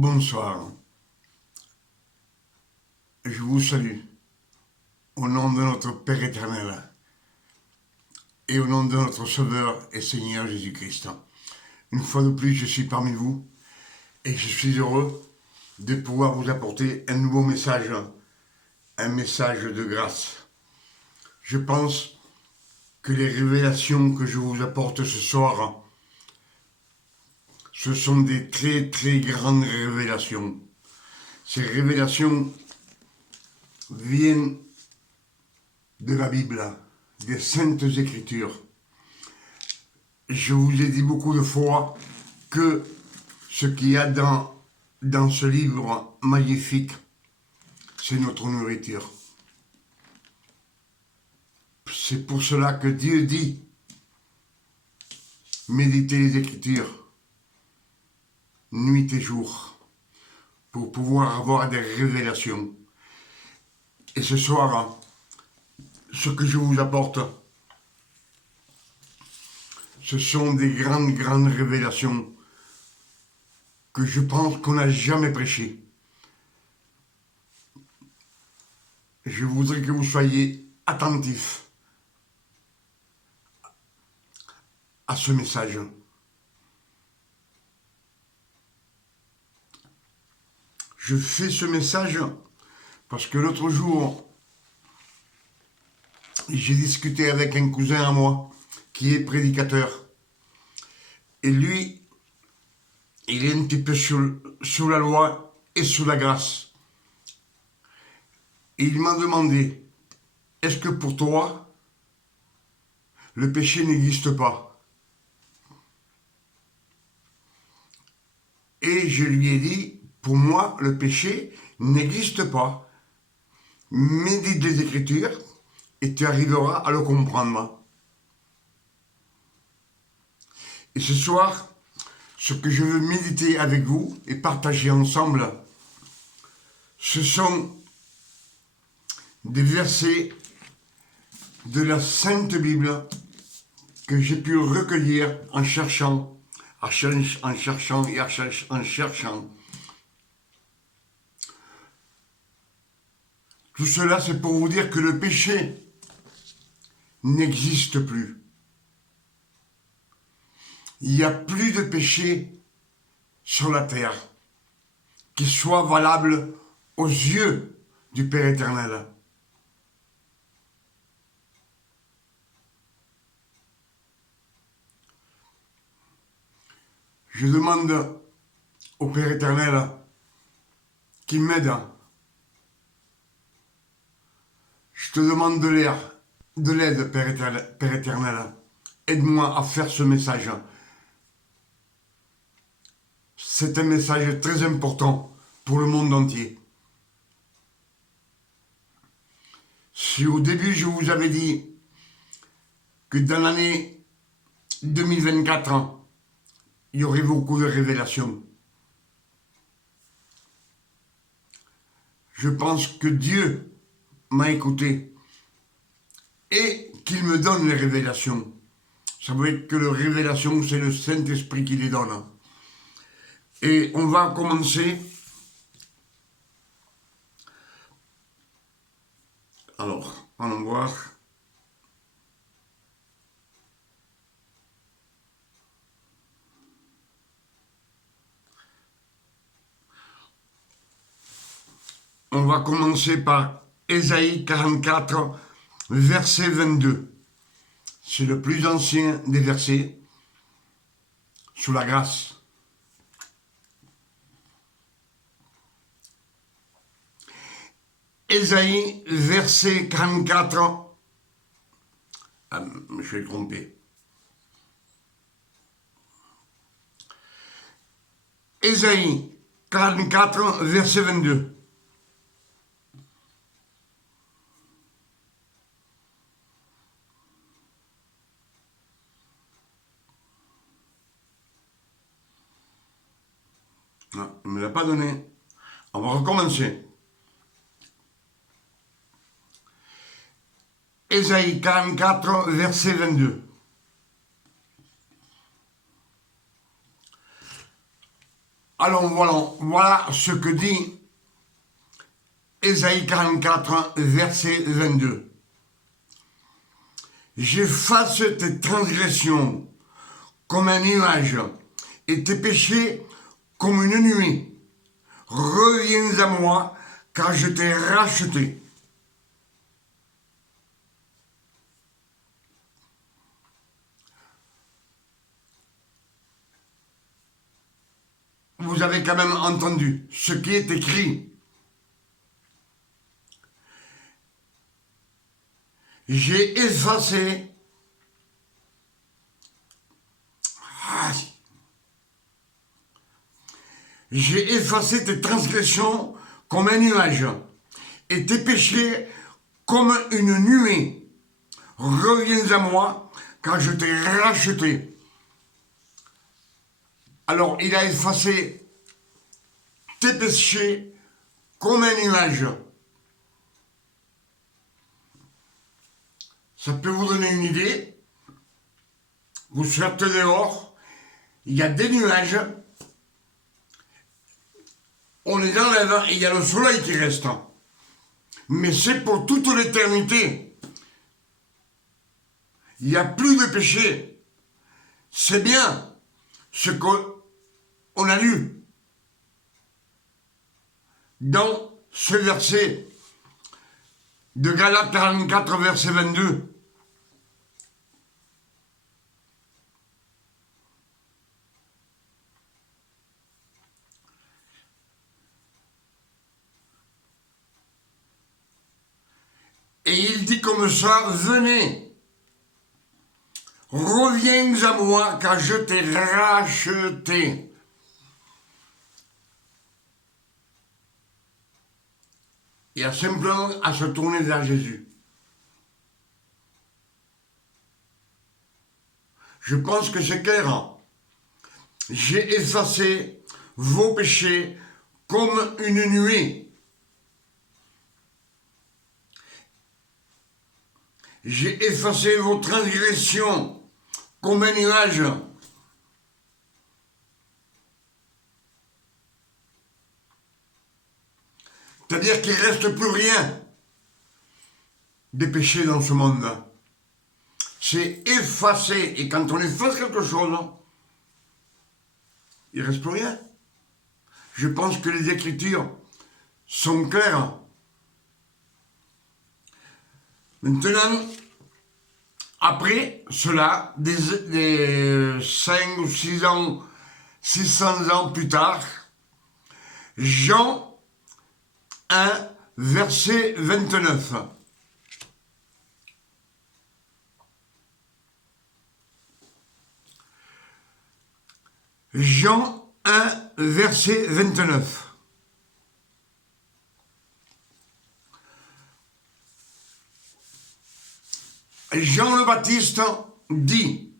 Bonsoir, je vous salue au nom de notre Père éternel et au nom de notre Sauveur et Seigneur Jésus-Christ. Une fois de plus, je suis parmi vous et je suis heureux de pouvoir vous apporter un nouveau message, un message de grâce. Je pense que les révélations que je vous apporte ce soir, ce sont des très très grandes révélations. Ces révélations viennent de la Bible, des Saintes Écritures. Je vous ai dit beaucoup de fois que ce qu'il y a dans ce livre magnifique, c'est notre nourriture. C'est pour cela que Dieu dit, méditez les Écritures, nuit et jour, pour pouvoir avoir des révélations. Et ce soir, ce que je vous apporte, ce sont des grandes révélations que je pense qu'on n'a jamais prêchées. Je voudrais que vous soyez attentifs à ce message. Je fais ce message parce que l'autre jour, j'ai discuté avec un cousin à moi qui est prédicateur. Et lui, il est un petit peu sous la loi et sous la grâce. Et il m'a demandé, est-ce que pour toi, le péché n'existe pas? Et je lui ai dit, pour moi, le péché n'existe pas. Médite les Écritures et tu arriveras à le comprendre. Et ce soir, ce que je veux méditer avec vous et partager ensemble, ce sont des versets de la Sainte Bible que j'ai pu recueillir en cherchant. Tout cela, c'est pour vous dire que le péché n'existe plus. Il n'y a plus de péché sur la terre qui soit valable aux yeux du Père éternel. Je demande au Père éternel qu'il m'aide. Je te demande de l'aide, Père éternel. Aide-moi à faire ce message. C'est un message très important pour le monde entier. Si au début je vous avais dit que dans l'année 2024, il y aurait beaucoup de révélations, je pense que Dieu m'a écouté et qu'il me donne les révélations. Ça veut dire que les révélations, c'est le Saint-Esprit qui les donne. Et on va commencer. Alors, allons voir. On va commencer par Ésaïe 44, verset 22. C'est le plus ancien des versets sous la grâce. Ésaïe, verset 44. Ah, je suis trompé. Ésaïe 44, verset 22. Non, il ne me l'a pas donné. On va recommencer. Ésaïe 44, verset 22. Alors voilà ce que dit Ésaïe 44, verset 22. J'efface tes transgressions comme un nuage et tes péchés comme une nuée. Reviens à moi, car je t'ai racheté. Vous avez quand même entendu ce qui est écrit. J'ai effacé. J'ai effacé tes transgressions comme un nuage et tes péchés comme une nuée. Reviens à moi, car je t'ai racheté. Alors, il a effacé tes péchés comme un nuage. Ça peut vous donner une idée. Vous sortez dehors, il y a des nuages, on les enlève et il y a le soleil qui reste. Mais c'est pour toute l'éternité. Il n'y a plus de péché. C'est bien ce qu'on a lu dans ce verset de Galates 44, verset 22. Et il dit comme ça, venez, reviens à moi, car je t'ai racheté. Il y a simplement à se tourner vers Jésus. Je pense que c'est clair. J'ai effacé vos péchés comme une nuée. J'ai effacé vos transgressions comme un nuage. C'est-à-dire qu'il ne reste plus rien des péchés dans ce monde. C'est effacé. Et quand on efface quelque chose, il ne reste plus rien. Je pense que les Écritures sont claires. Maintenant, après cela, des 5 ou 6 ans, 600 ans plus tard, Jean 1, verset 29. Jean 1, verset 29. Jean le Baptiste dit,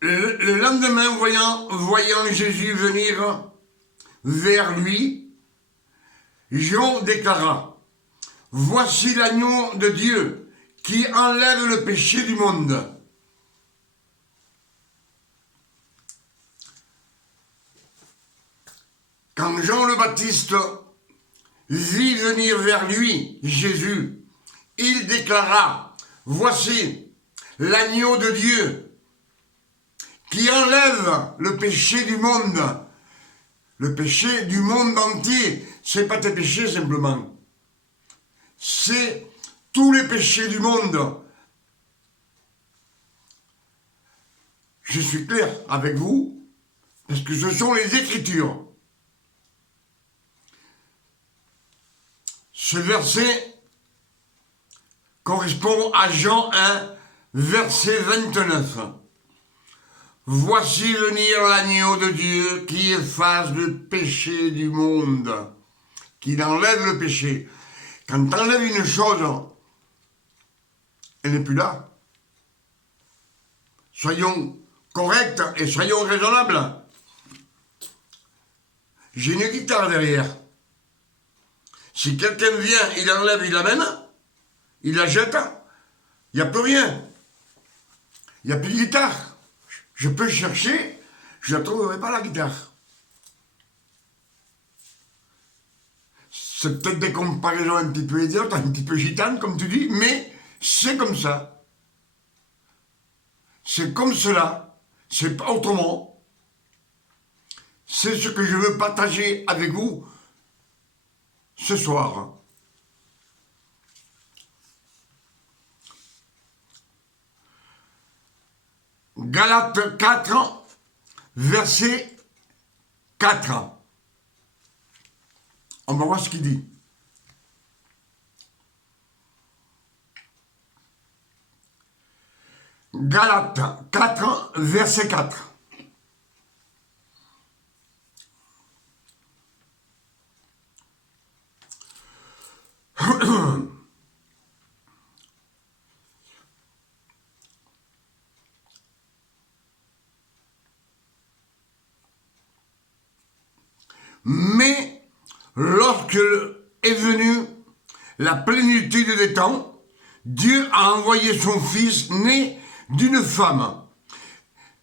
le lendemain, voyant Jésus venir vers lui, Jean déclara, voici l'agneau de Dieu qui enlève le péché du monde. Quand Jean le Baptiste vit venir vers lui Jésus, il déclara, voici l'agneau de Dieu qui enlève le péché du monde. Le péché du monde entier, c'est pas tes péchés simplement. C'est tous les péchés du monde. Je suis clair avec vous, parce que ce sont les Écritures. Ce verset correspond à Jean 1, verset 29. Voici venir l'agneau de Dieu qui efface le péché du monde, qui enlève le péché. Quand tu enlèves une chose, elle n'est plus là. Soyons corrects et soyons raisonnables. J'ai une guitare derrière. Si quelqu'un vient, il enlève, il l'amène, il la jette, il n'y a plus rien. Il n'y a plus de guitare. Je peux chercher, je ne trouverai pas la guitare. C'est peut-être des comparaisons un petit peu idiotes, un petit peu gitanes, comme tu dis, mais c'est comme ça. C'est comme cela. C'est pas autrement. C'est ce que je veux partager avec vous ce soir. Galates 4, verset 4. On va voir ce qu'il dit. Galates 4, verset 4. Mais lorsque est venue la plénitude des temps, Dieu a envoyé son Fils né d'une femme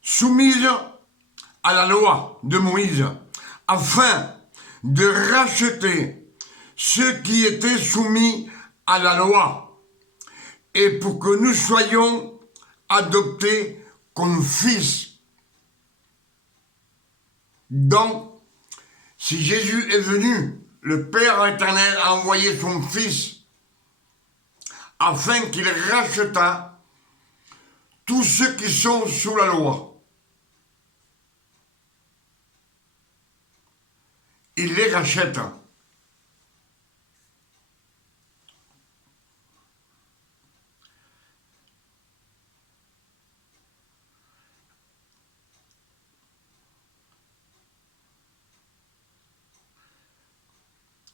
soumise à la loi de Moïse, afin de racheter ceux qui étaient soumis à la loi, et pour que nous soyons adoptés comme fils. Donc, si Jésus est venu, le Père éternel a envoyé son Fils afin qu'il rachetât tous ceux qui sont sous la loi. Il les rachète.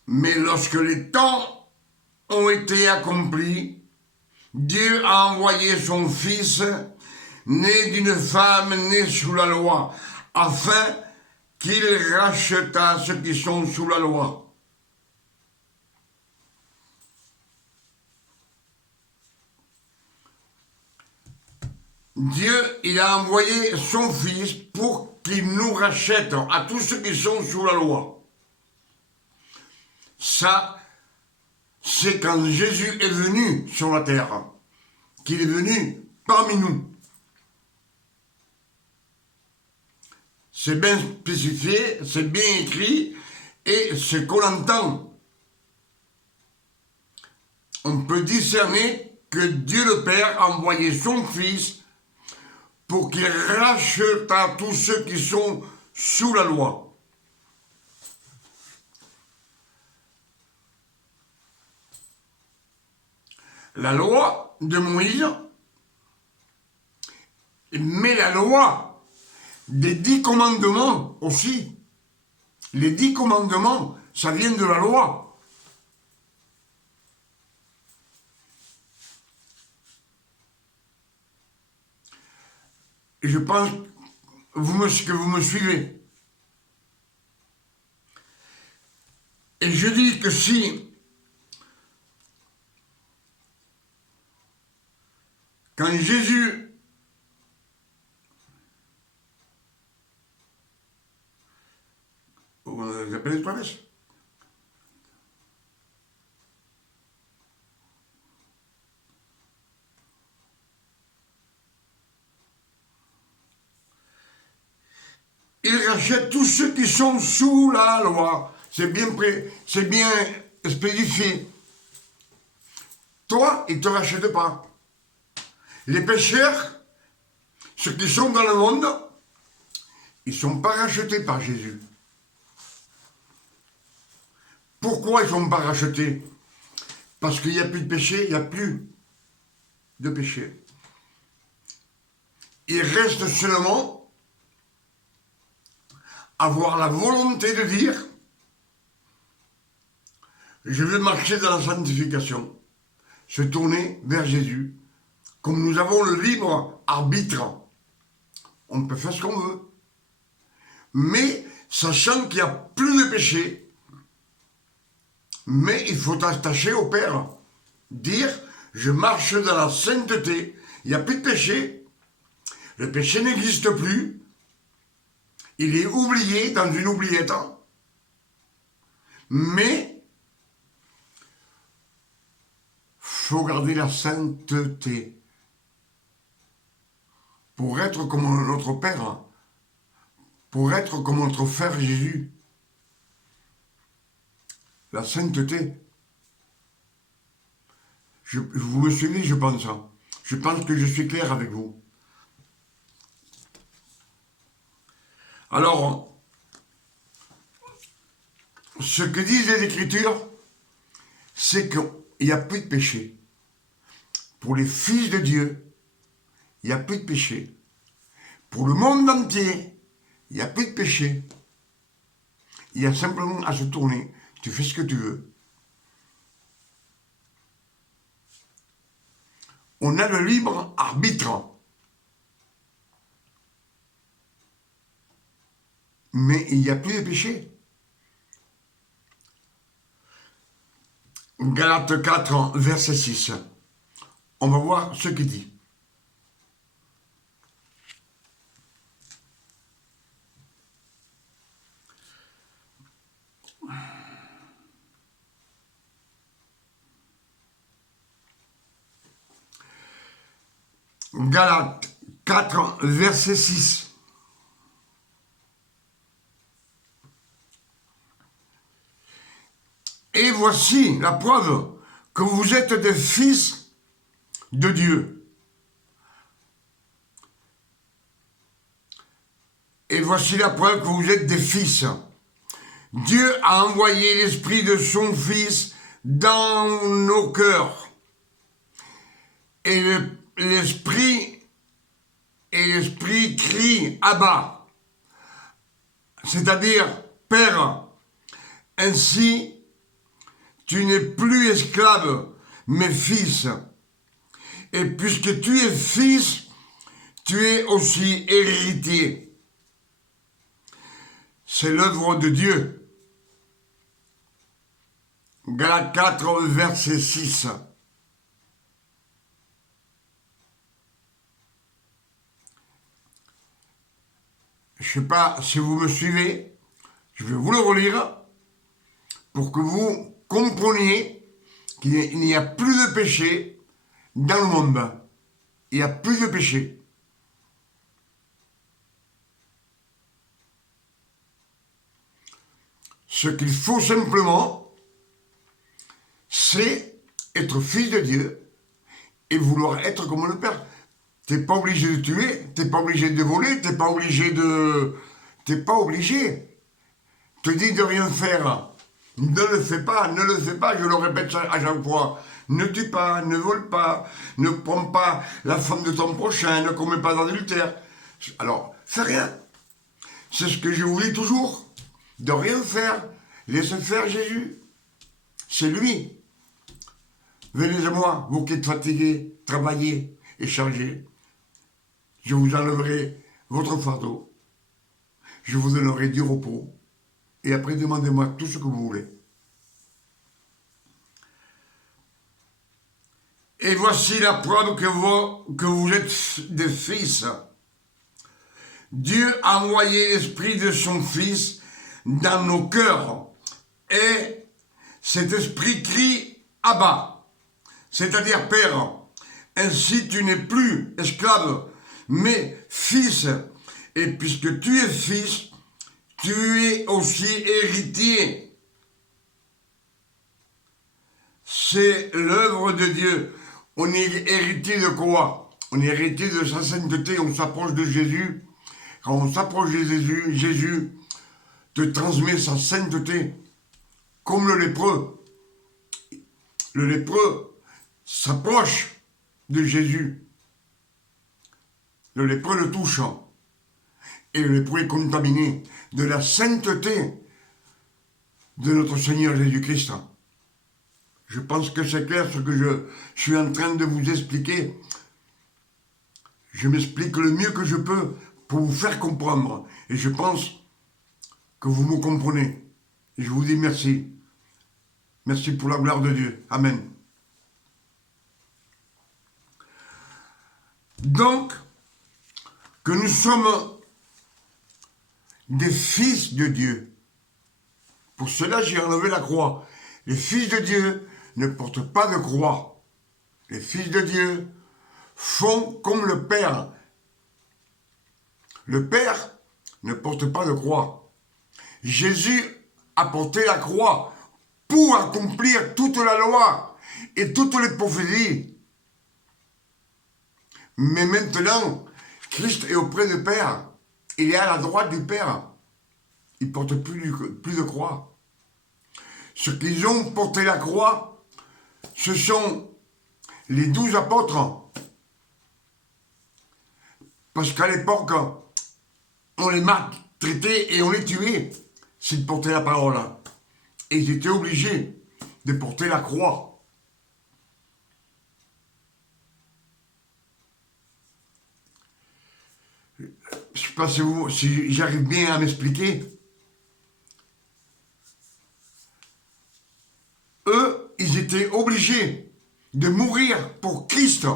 Mais lorsque les temps ont été accomplis, Dieu a envoyé son Fils, né d'une femme née sous la loi, afin qu'il rachetât ceux qui sont sous la loi. Dieu, il a envoyé son Fils pour qu'il nous rachète à tous ceux qui sont sous la loi. Ça, c'est quand Jésus est venu sur la terre, qu'il est venu parmi nous. C'est bien spécifié, c'est bien écrit, et ce qu'on entend, on peut discerner que Dieu le Père a envoyé son Fils pour qu'il rachète à tous ceux qui sont sous la loi. La loi de Moïse, mais la loi des 10 commandements aussi. Les 10 commandements, ça vient de la loi. Et je pense que vous me suivez. Et je dis que si, quand Jésus vous appelez les promesses. Il rachète tous ceux qui sont sous la loi. C'est bien spécifié. Toi, il ne te rachète pas. Les pécheurs, ceux qui sont dans le monde, ils ne sont pas rachetés par Jésus. Pourquoi ils ne sont pas rachetés? Parce qu'il n'y a plus de péché, il n'y a plus de péché. Il reste seulement avoir la volonté de dire je veux marcher dans la sanctification, se tourner vers Jésus. Comme nous avons le libre arbitre, on peut faire ce qu'on veut. Mais sachant qu'il n'y a plus de péché, mais il faut attacher au Père. Dire, je marche dans la sainteté, il n'y a plus de péché, le péché n'existe plus, il est oublié dans une oubliette. Mais faut garder la sainteté. Pour être comme notre Père, pour être comme notre Frère Jésus. La sainteté. Vous me suivez, je pense. Je pense que je suis clair avec vous. Alors, ce que disent les Écritures, c'est qu'il n'y a plus de péché. Pour les fils de Dieu, il n'y a plus de péché. Pour le monde entier, il n'y a plus de péché. Il y a simplement à se tourner. Tu fais ce que tu veux. On a le libre arbitre. Mais il n'y a plus de péché. Galates 4, verset 6. On va voir ce qu'il dit. Galates 4, verset 6. Et voici la preuve que vous êtes des fils de Dieu. Et voici la preuve que vous êtes des fils. Dieu a envoyé l'esprit de son Fils dans nos cœurs. Et l'esprit crie Abba, c'est-à-dire Père. Ainsi, tu n'es plus esclave, mais fils. Et puisque tu es fils, tu es aussi héritier. C'est l'œuvre de Dieu. Galates 4, verset 6. Je ne sais pas si vous me suivez, je vais vous le relire pour que vous compreniez qu'il n'y a plus de péché dans le monde. Il n'y a plus de péché. Ce qu'il faut simplement, c'est être fils de Dieu et vouloir être comme le Père. T'es pas obligé de tuer, t'es pas obligé de voler, t'es pas obligé de... T'es pas obligé. Te dis de rien faire. Ne le fais pas, ne le fais pas, je le répète à chaque fois. Ne tue pas, ne vole pas, ne prends pas la femme de ton prochain, ne commets pas d'adultère. Alors, fais rien. C'est ce que je vous dis toujours. De rien faire. Laissez faire Jésus. C'est lui. Venez à moi, vous qui êtes fatigués, travaillez et chargés. Je vous enlèverai votre fardeau. Je vous donnerai du repos. Et après, demandez-moi tout ce que vous voulez. Et voici la preuve que vous êtes des fils. Dieu a envoyé l'esprit de son Fils dans nos cœurs. Et cet esprit crie Abba, c'est-à-dire Père. Ainsi tu n'es plus esclave, mais fils. Et puisque tu es fils, tu es aussi héritier. C'est l'œuvre de Dieu. On est héritier de quoi? On est héritier de sa sainteté, on s'approche de Jésus. Quand on s'approche de Jésus, Jésus te transmet sa sainteté, comme le lépreux. Le lépreux s'approche de Jésus. Le lépreux le touche. Et le lépreux est contaminé de la sainteté de notre Seigneur Jésus-Christ. Je pense que c'est clair ce que je suis en train de vous expliquer. Je m'explique le mieux que je peux pour vous faire comprendre. Et je pense que vous me comprenez. Et je vous dis merci. Merci pour la gloire de Dieu. Amen. Donc, que nous sommes des fils de Dieu. Pour cela, j'ai enlevé la croix. Les fils de Dieu ne portent pas de croix. les fils de Dieu, font comme le Père. Le Père ne porte pas de croix. Jésus a porté la croix pour accomplir toute la loi et toutes les prophéties. Mais maintenant, Christ est auprès du Père. Il est à la droite du Père. Il ne porte plus de croix. Ceux qui ont porté la croix, ce sont les 12 apôtres. Parce qu'à l'époque, on les maltraitait et on les tuait s'ils portaient la parole. Et ils étaient obligés de porter la croix. Je ne sais pas si j'arrive bien à m'expliquer. Eux, ils étaient obligés de mourir pour Christ,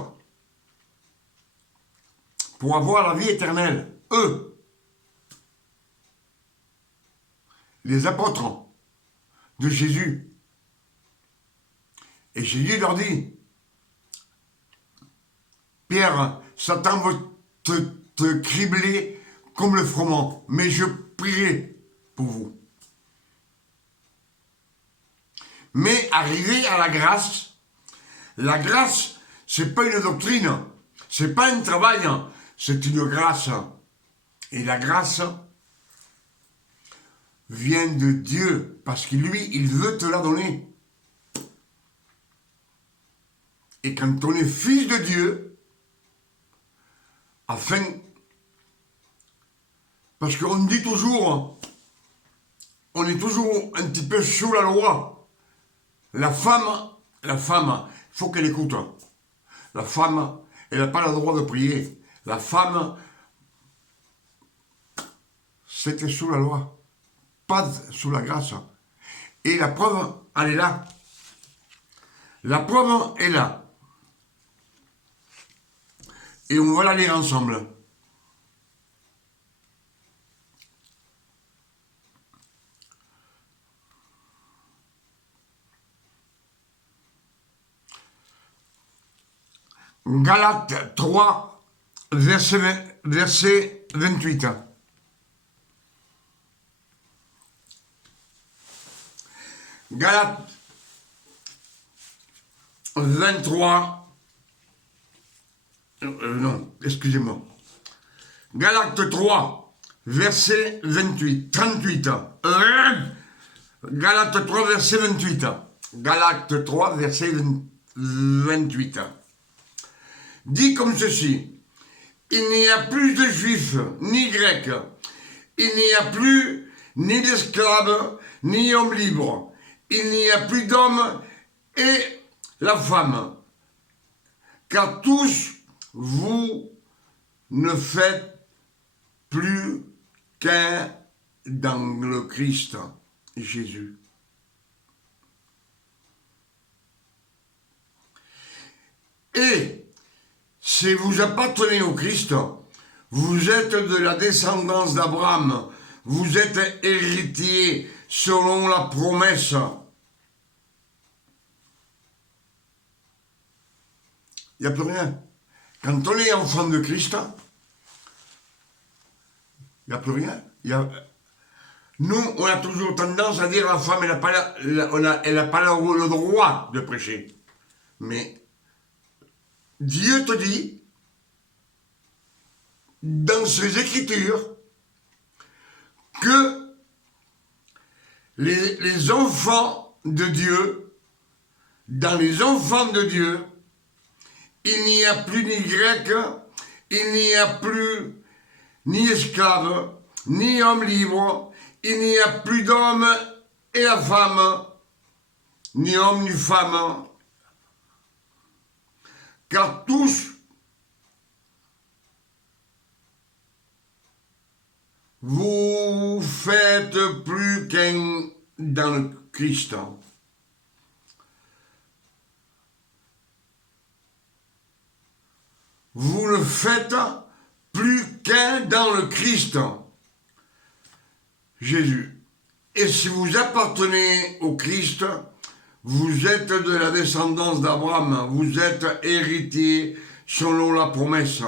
pour avoir la vie éternelle. Eux, les apôtres de Jésus. Et Jésus leur dit, Pierre, Satan veut te cribler comme le froment, mais je prierai pour vous. Mais arrivé à la grâce, c'est pas une doctrine, c'est pas un travail, c'est une grâce. Et la grâce vient de Dieu, parce que lui, il veut te la donner. Et quand on est fils de Dieu, parce qu'on dit toujours, on est toujours un petit peu sous la loi. La femme, il faut qu'elle écoute. La femme, elle n'a pas le droit de prier. La femme, c'était sous la loi, pas sous la grâce. Et la preuve, elle est là. La preuve est là. Et on va la lire ensemble. Galates 3, verset 28. Galates 23, non, excusez-moi. Galates 3, verset 28, 38. Galates 3, verset 28. Galates 3, verset 28. Dit comme ceci, il n'y a plus de juifs ni grecs, il n'y a plus ni d'esclaves ni hommes libres, il n'y a plus d'hommes et la femme, car tous vous ne faites plus qu'un dans le Christ Jésus. Et si vous appartenez au Christ, vous êtes de la descendance d'Abraham, vous êtes héritier selon la promesse. Il n'y a plus rien. Quand on est enfant de Christ, il n'y a plus rien. Nous, on a toujours tendance à dire la femme, elle n'a pas, le droit de prêcher. Mais Dieu te dit, dans ses Écritures, que les enfants de Dieu, dans les enfants de Dieu, il n'y a plus ni grec, il n'y a plus ni esclave, ni homme libre, il n'y a plus d'homme et la femme, ni homme ni femme, car tous vous faites plus qu'un dans le Christ. Vous ne faites plus qu'un dans le Christ, Jésus. Et si vous appartenez au Christ, vous êtes de la descendance d'Abraham, vous êtes héritiers selon la promesse.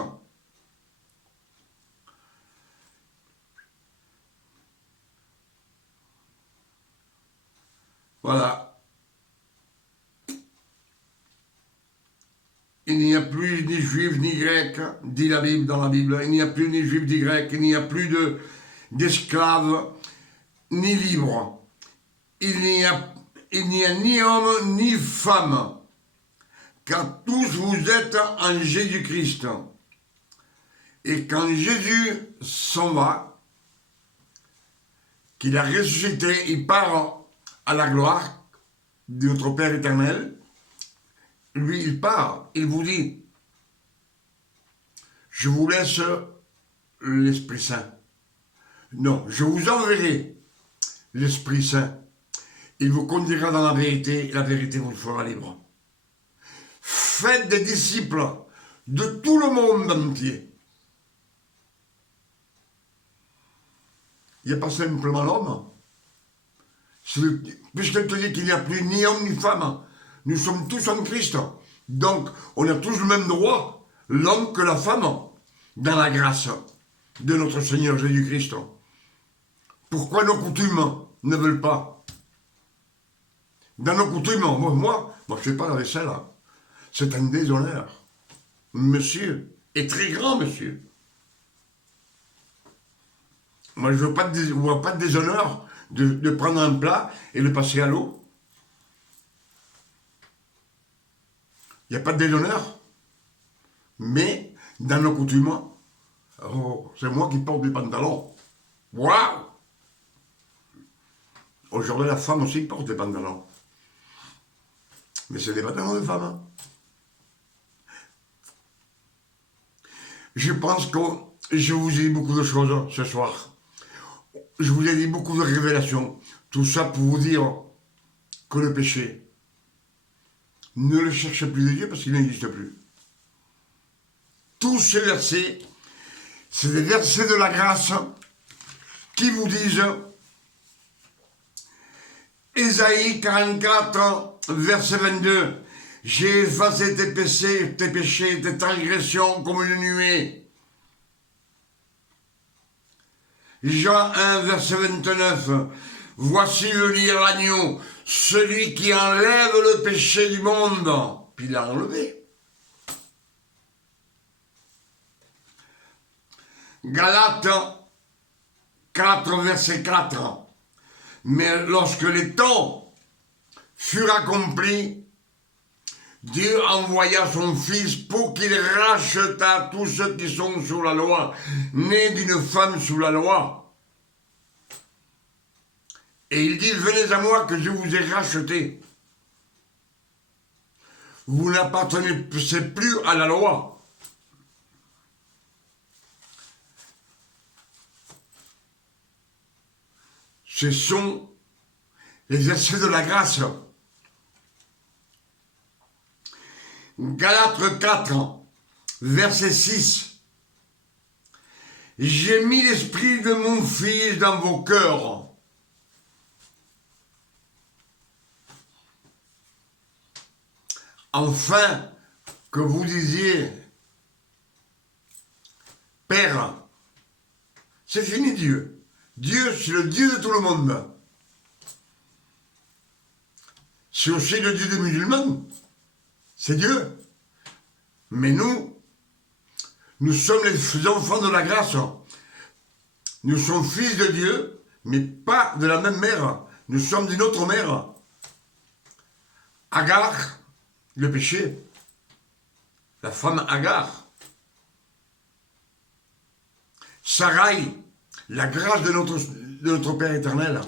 Voilà. Il n'y a plus ni juif ni grec, dit la Bible dans la Bible. Il n'y a plus ni juif ni grec, il n'y a plus d'esclaves ni libres. Il n'y a ni homme ni femme, car tous vous êtes en Jésus-Christ. Et quand Jésus s'en va, qu'il a ressuscité, il part à la gloire de notre Père éternel. Lui, il part, il vous dit, je vous laisse l'Esprit Saint. Non, je vous enverrai l'Esprit Saint. Il vous conduira dans la vérité vous le fera libre. Faites des disciples de tout le monde entier. Il n'y a pas simplement l'homme. Puisqu'il te dit qu'il n'y a plus ni homme ni femme, nous sommes tous en Christ. Donc, on a tous le même droit, l'homme que la femme, dans la grâce de notre Seigneur Jésus-Christ. Pourquoi nos coutumes ne veulent pas? Dans nos coutumes, moi je ne fais pas la vaisselle. C'est un déshonneur. Monsieur, et très grand monsieur. Moi, je ne vois pas de déshonneur de prendre un plat et le passer à l'eau. Il n'y a pas de déshonneur. Mais, dans nos coutumes, oh, c'est moi qui porte des pantalons. Waouh! Aujourd'hui, la femme aussi porte des pantalons. Mais c'est des pantalons de femme. Hein. Je pense que je vous ai dit beaucoup de choses ce soir. Je vous ai dit beaucoup de révélations. Tout ça pour vous dire que le péché, ne le cherchez plus de Dieu parce qu'il n'existe plus. Tous ces versets, c'est des versets de la grâce qui vous disent, Ésaïe 44, verset 22, j'ai effacé tes péchés, tes transgressions comme une nuée. Jean 1, verset 29, voici venir l'agneau, celui qui enlève le péché du monde. Puis il l'a enlevé. Galates 4, verset 4. Mais lorsque les temps furent accomplis, Dieu envoya son Fils pour qu'il rachetât tous ceux qui sont sous la loi, nés d'une femme sous la loi. Et il dit, venez à moi que je vous ai racheté. Vous n'appartenez plus à la loi. Ce sont les versets de la grâce. Galates 4, verset 6. J'ai mis l'esprit de mon Fils dans vos cœurs. Enfin, que vous disiez, Père, c'est fini Dieu. Dieu, c'est le Dieu de tout le monde. C'est aussi le Dieu des musulmans. C'est Dieu. Mais nous sommes les enfants de la grâce. Nous sommes fils de Dieu, mais pas de la même mère. Nous sommes d'une autre mère. Agar, le péché. La femme Agar. Sarai, la grâce de notre Père éternel.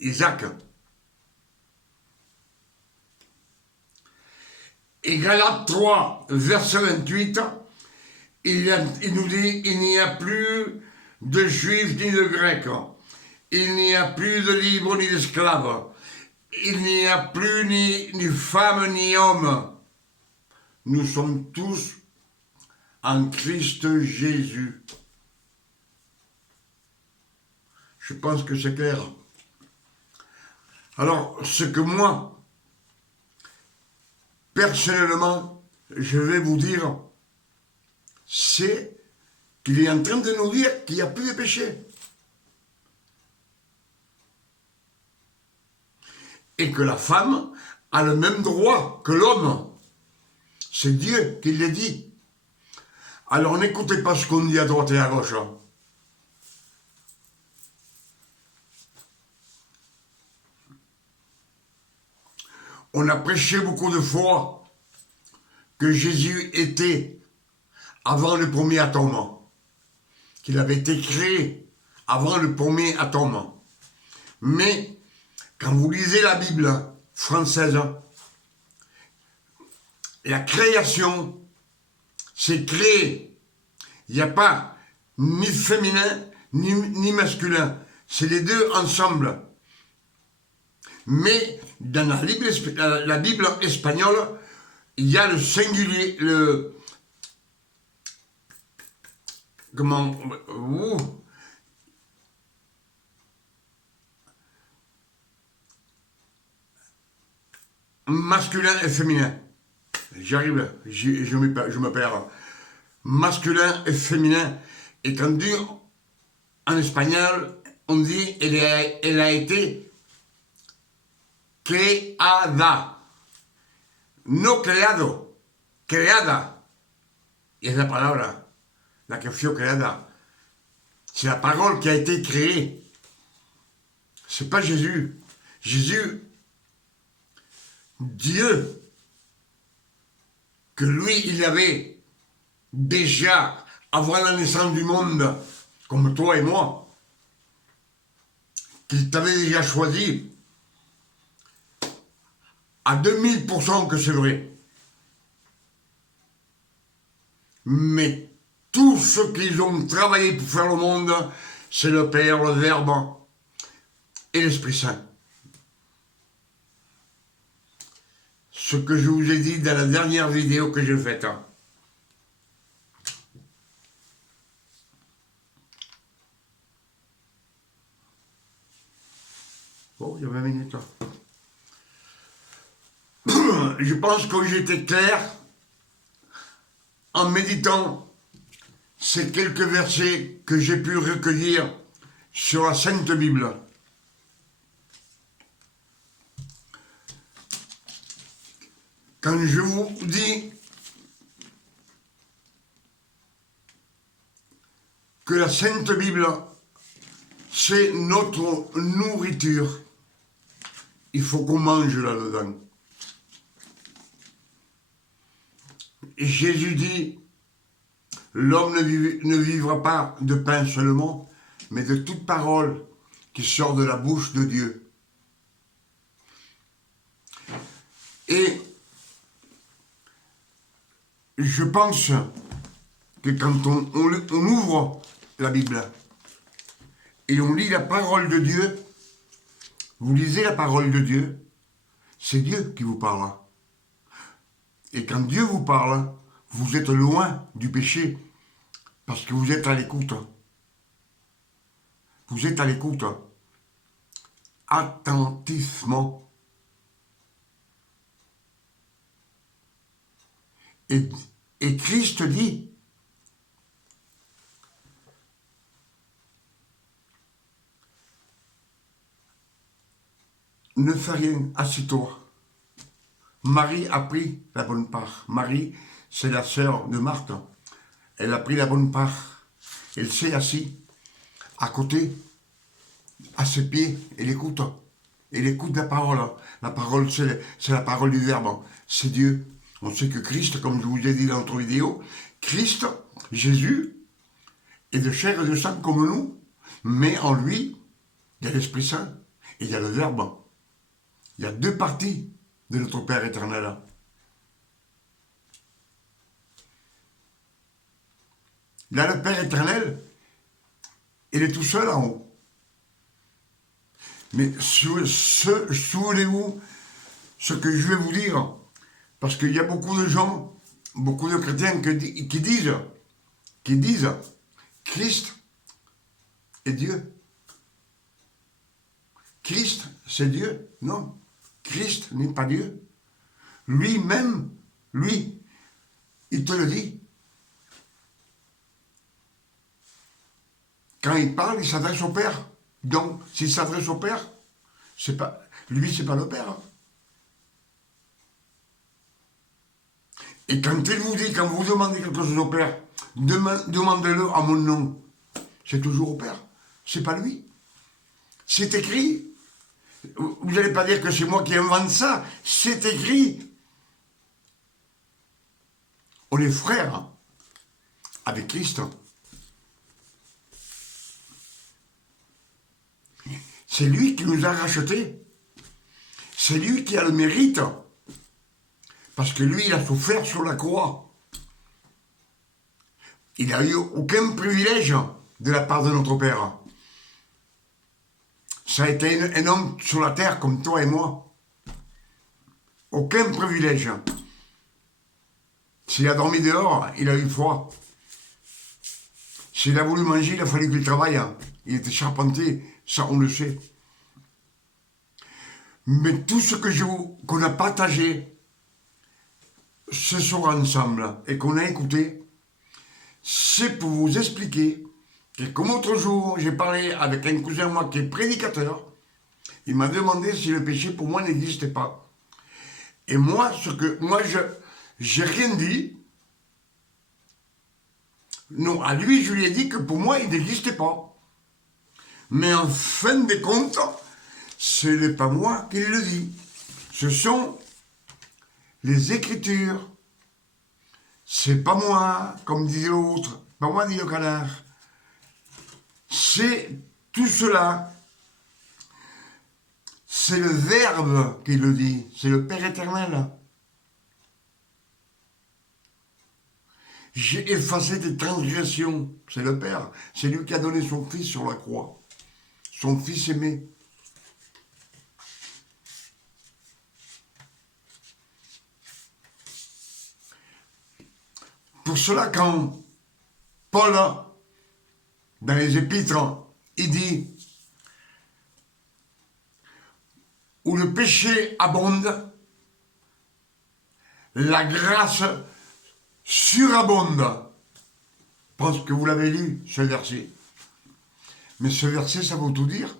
Isaac. Et Galates 3, verset 28, il nous dit, il n'y a plus de juifs ni de grecs, il n'y a plus de libres ni d'esclaves, il n'y a plus ni femme ni homme. Nous sommes tous en Christ Jésus. Je pense que c'est clair. Alors, ce que moi, personnellement, je vais vous dire, c'est qu'il est en train de nous dire qu'il n'y a plus de péché. Et que la femme a le même droit que l'homme. C'est Dieu qui l'a dit. Alors n'écoutez pas ce qu'on dit à droite et à gauche. On a prêché beaucoup de fois que Jésus était avant le premier atome, qu'il avait été créé avant le premier atome. Mais quand vous lisez la Bible française, la création, c'est créé. Il n'y a pas ni féminin ni masculin. C'est les deux ensemble. Mais dans la Bible espagnole, il y a le singulier, comment, masculin et féminin. J'arrive, je me perds. Masculin et féminin. Et quand on dit en espagnol, on dit elle a été creada. No creado, creada. Y es la palabra, la que fue creada. C'est la parole qui a été créée. C'est pas Jésus. Jésus, Dieu, que lui, il avait déjà, avant la naissance du monde, comme toi et moi, qu'il t'avait déjà choisi, à 2000% que c'est vrai. Mais tous ceux qui ont travaillé pour faire le monde, c'est le Père, le Verbe et l'Esprit Saint. Ce que je vous ai dit dans la dernière vidéo que j'ai faite. Bon, il y a 20 minutes. Je pense que j'étais clair en méditant ces quelques versets que j'ai pu recueillir sur la Sainte Bible. Quand je vous dis que la Sainte Bible, c'est notre nourriture, il faut qu'on mange là-dedans. Et Jésus dit, l'homme ne vivra pas de pain seulement, mais de toute parole qui sort de la bouche de Dieu. Et je pense que quand on ouvre la Bible et on lit la parole de Dieu, vous lisez la parole de Dieu, c'est Dieu qui vous parle. Et quand Dieu vous parle, vous êtes loin du péché, parce que vous êtes à l'écoute. Vous êtes à l'écoute, attentivement. Et Christ dit, ne fais rien, assis-toi. Marie a pris la bonne part. Marie, c'est la sœur de Marthe. Elle a pris la bonne part. Elle s'est assise à côté, à ses pieds, elle écoute. Elle écoute la parole. La parole, c'est la parole du Verbe. C'est Dieu. On sait que Christ, comme je vous ai dit dans notre vidéo, Christ, Jésus, est de chair et de sang comme nous, mais en lui, il y a l'Esprit Saint et il y a le Verbe. Il y a deux parties de notre Père éternel. Là, le Père éternel, il est tout seul en haut. Mais souvenez-vous ce que je vais vous dire, parce qu'il y a beaucoup de gens, beaucoup de chrétiens qui disent Christ est Dieu. Christ, c'est Dieu? Non. Christ n'est pas Dieu. Lui-même, lui, il te le dit. Quand il parle, il s'adresse au Père. Donc, s'il s'adresse au Père, c'est pas, lui, c'est pas le Père. Et quand il vous dit, quand vous demandez quelque chose au Père, demandez-le à mon nom. C'est toujours au Père. C'est pas lui. C'est écrit. Vous n'allez pas dire que c'est moi qui invente ça. C'est écrit. On est frères avec Christ. C'est lui qui nous a rachetés. C'est lui qui a le mérite. Parce que lui, il a souffert sur la croix. Il n'a eu aucun privilège de la part de notre Père. Ça a été un homme sur la terre comme toi et moi. Aucun privilège. S'il a dormi dehors, il a eu froid. S'il a voulu manger, il a fallu qu'il travaille. Il était charpentier, ça on le sait. Mais tout ce qu'on a partagé ce soir ensemble et qu'on a écouté, c'est pour vous expliquer que comme l'autre jour, j'ai parlé avec un cousin moi qui est prédicateur, il m'a demandé si le péché pour moi n'existait pas. Et moi, j'ai rien dit. Non, à lui, je lui ai dit que pour moi, il n'existait pas. Mais en fin de compte, ce n'est pas moi qui le dis. Ce sont les Écritures. C'est pas moi, comme disait l'autre, pas moi, dit le canard. C'est tout cela. C'est le Verbe qui le dit. C'est le Père éternel. J'ai effacé tes transgressions. C'est le Père. C'est lui qui a donné son Fils sur la croix. Son Fils aimé. Pour cela, quand Paul, dans les Épîtres, il dit « Où le péché abonde, la grâce surabonde. » Je pense que vous l'avez lu, ce verset. Mais ce verset, ça veut tout dire.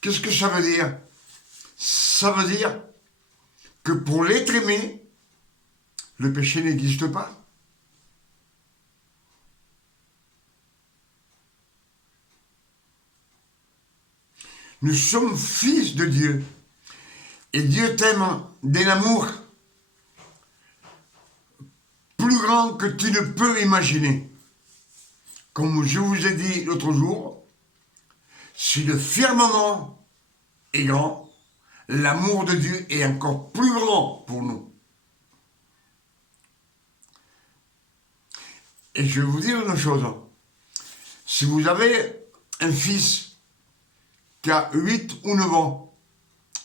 Qu'est-ce que ça veut dire? Ça veut dire que pour l'être aimé, le péché n'existe pas. Nous sommes fils de Dieu. Et Dieu t'aime d'un amour plus grand que tu ne peux imaginer. Comme je vous ai dit l'autre jour, si le firmament est grand, l'amour de Dieu est encore plus grand pour nous. Et je vais vous dire une chose. Si vous avez un fils qui a 8 ou 9 ans,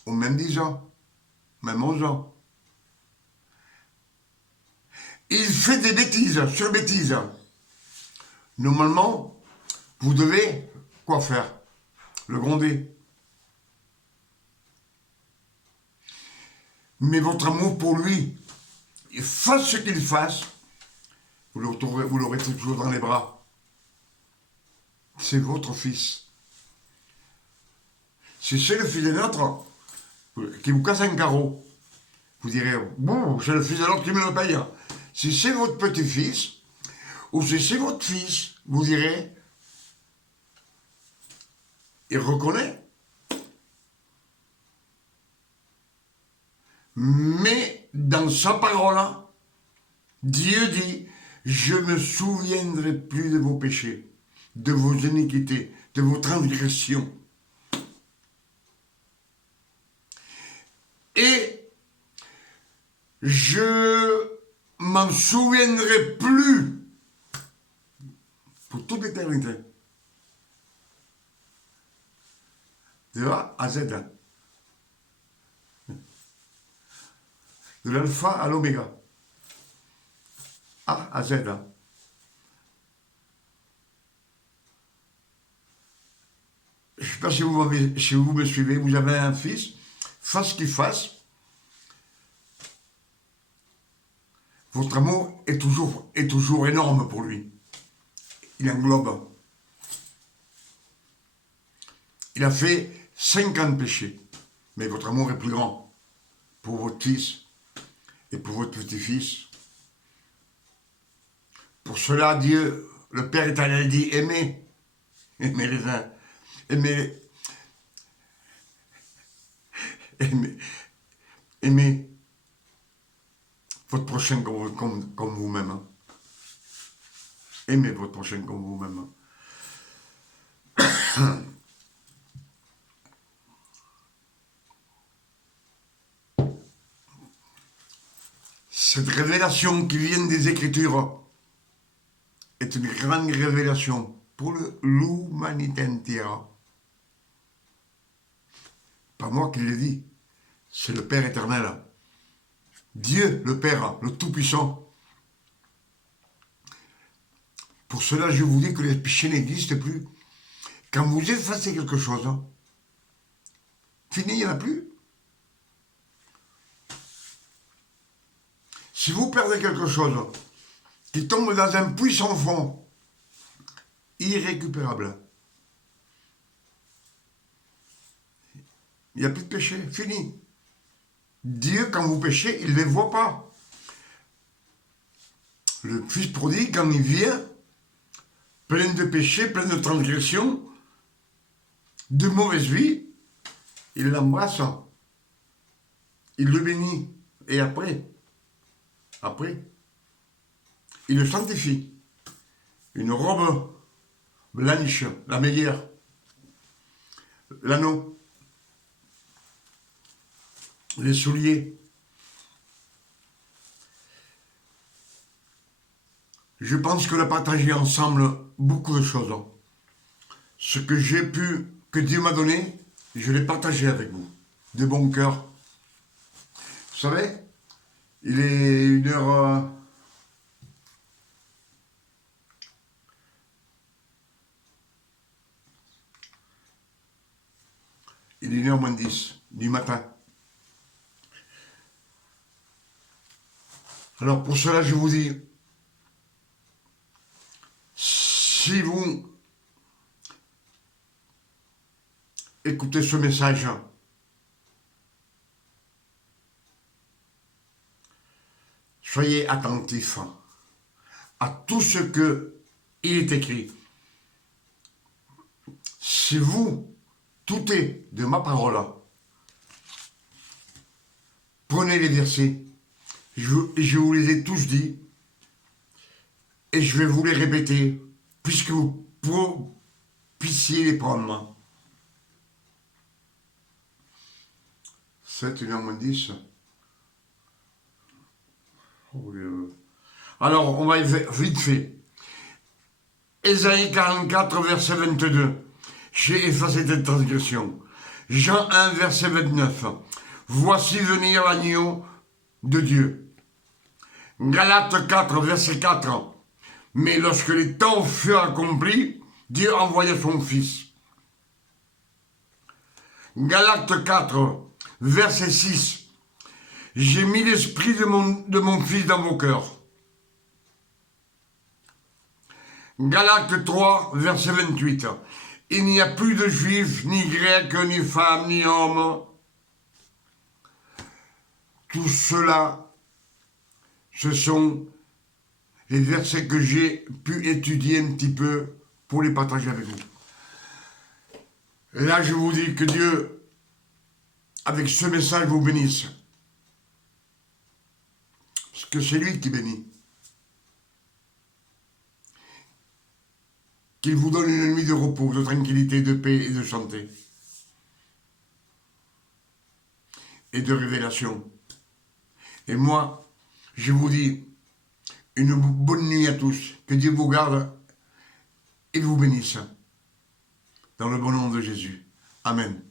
ou même 10 ans, même 11 ans, il fait des bêtises sur bêtises. Normalement, vous devez quoi faire? Le gronder. Mais votre amour pour lui, fasse ce qu'il fasse, vous l'aurez toujours dans les bras. C'est votre fils. Si c'est le fils d'un autre qui vous casse un carreau, vous direz, bon, c'est le fils d'un autre qui me le paye. Si c'est votre petit-fils, ou si c'est votre fils, vous direz, il reconnaît. Mais dans sa parole, Dieu dit, je ne me souviendrai plus de vos péchés, de vos iniquités, de vos transgressions. Et je m'en souviendrai plus pour toute l'éternité. De A à Z. De l'alpha à l'oméga. A à Z. sais pas si si vous me suivez, vous avez un fils, fasse ce qu'il fasse, votre amour est toujours énorme pour lui. Il englobe. Il a fait 50 péchés, mais votre amour est plus grand pour votre fils et pour votre petit-fils. Pour cela, Dieu, le Père éternel dit, aimez les uns, aimez votre prochain comme vous-même. Aimez votre prochain comme vous-même. Cette révélation qui vient des Écritures est une grande révélation pour l'humanité entière. Pas moi qui l'ai dit, c'est le Père éternel. Dieu, le Père, le Tout-Puissant. Pour cela, je vous dis que les péchés n'existent plus. Quand vous effacez quelque chose, fini, il n'y en a plus. Si vous perdez quelque chose qui tombe dans un puits sans fond, irrécupérable, il n'y a plus de péché, fini. Dieu, quand vous péchez, il ne les voit pas. Le fils prodigue, quand il vient, plein de péchés, plein de transgressions, de mauvaise vie, il l'embrasse, il le bénit, et après, il le sanctifie. Une robe blanche, la meilleure, l'anneau, les souliers. Je pense qu'on a partagé ensemble beaucoup de choses. Ce que j'ai pu, que Dieu m'a donné, je l'ai partagé avec vous, de bon cœur. Vous savez, il est 1h... Il est 1h moins 10 du matin. Alors pour cela, je vous dis, si vous écoutez ce message, soyez attentifs à tout ce que il est écrit. Si vous, tout est de ma parole, prenez les versets, je vous les ai tous dit, et je vais vous les répéter, puisque vous puissiez les prendre. 7, 1h moins 10. Alors, on va vite fait. Ésaïe 44, verset 22. J'ai effacé tes transgressions. Jean 1, verset 29. Voici venir l'agneau de Dieu. Galates 4, verset 4. Mais lorsque les temps furent accomplis, Dieu envoya son Fils. Galates 4, verset 6. J'ai mis l'esprit de mon Fils dans vos cœurs. Galates 3, verset 28. Il n'y a plus de juif, ni grec, ni femme, ni homme. Tout cela, ce sont les versets que j'ai pu étudier un petit peu pour les partager avec vous. Là, je vous dis que Dieu, avec ce message, vous bénisse. Parce que c'est lui qui bénit. Qu'il vous donne une nuit de repos, de tranquillité, de paix et de santé. Et de révélation. Et moi, je vous dis une bonne nuit à tous. Que Dieu vous garde et vous bénisse. Dans le bon nom de Jésus. Amen.